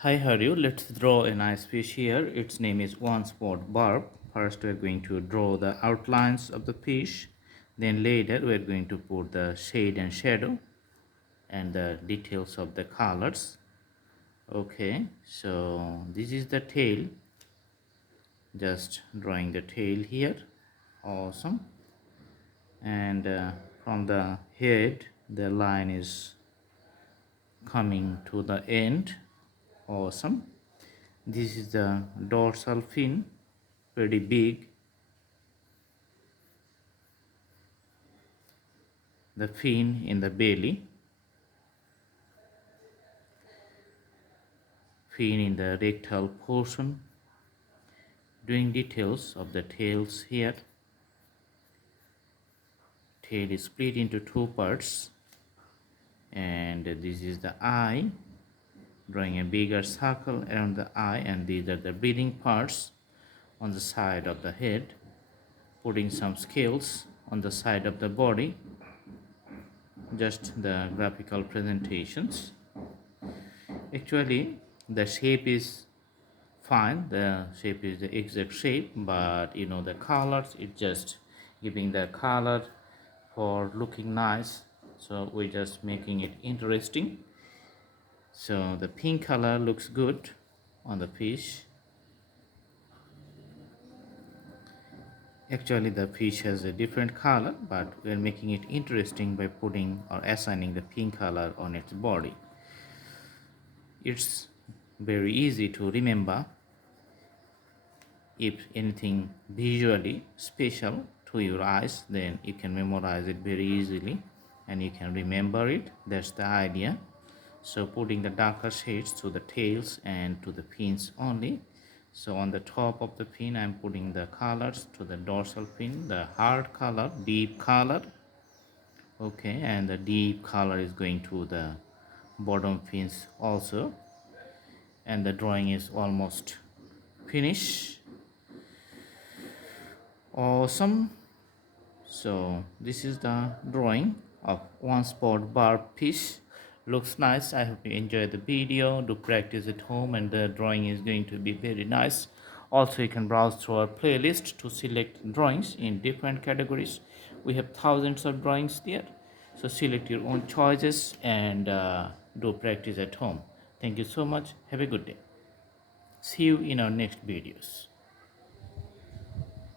Hi, how are you? Let's draw a nice fish here. Its name is one spot barb. First, we're going to draw the outlines of the fish. Then later, we're going to put the shade and shadow and the details of the colors. Okay, so this is the tail. Just drawing the tail here. Awesome. And from the head, the line is coming to the end. Awesome. This is the dorsal fin, pretty big. The fin in the belly, fin in the rectal portion. Doing details of the tails here. Tail is split into two parts, and this is the eye. Drawing a bigger circle around the eye, and these are the breathing parts on the side of the head. Putting some scales on the side of the body. Just the graphical presentations. Actually, the shape is fine, the shape is the exact shape, but the colors, it's just giving the color for looking nice, so we're just making it interesting. So the pink color looks good on the fish. Actually, the fish has a different color, but we're making it interesting by putting or assigning the pink color on its body. It's very easy to remember. If anything visually special to your eyes, then you can memorize it very easily and you can remember it. That's the idea. So putting the darker shades to the tails and to the fins only. So on the top of the fin, I'm putting the colors to the dorsal fin, the hard color, deep color. Okay, and the deep color is going to the bottom fins also. And the drawing is almost finished. Awesome. So this is the drawing of one spot barb fish. Looks nice. I hope you enjoy the video. Do practice at home, and the drawing is going to be very nice. Also, you can browse through our playlist to select drawings in different categories. We have thousands of drawings there, so select your own choices and do practice at home. Thank you so much. Have a good day. See you in our next videos.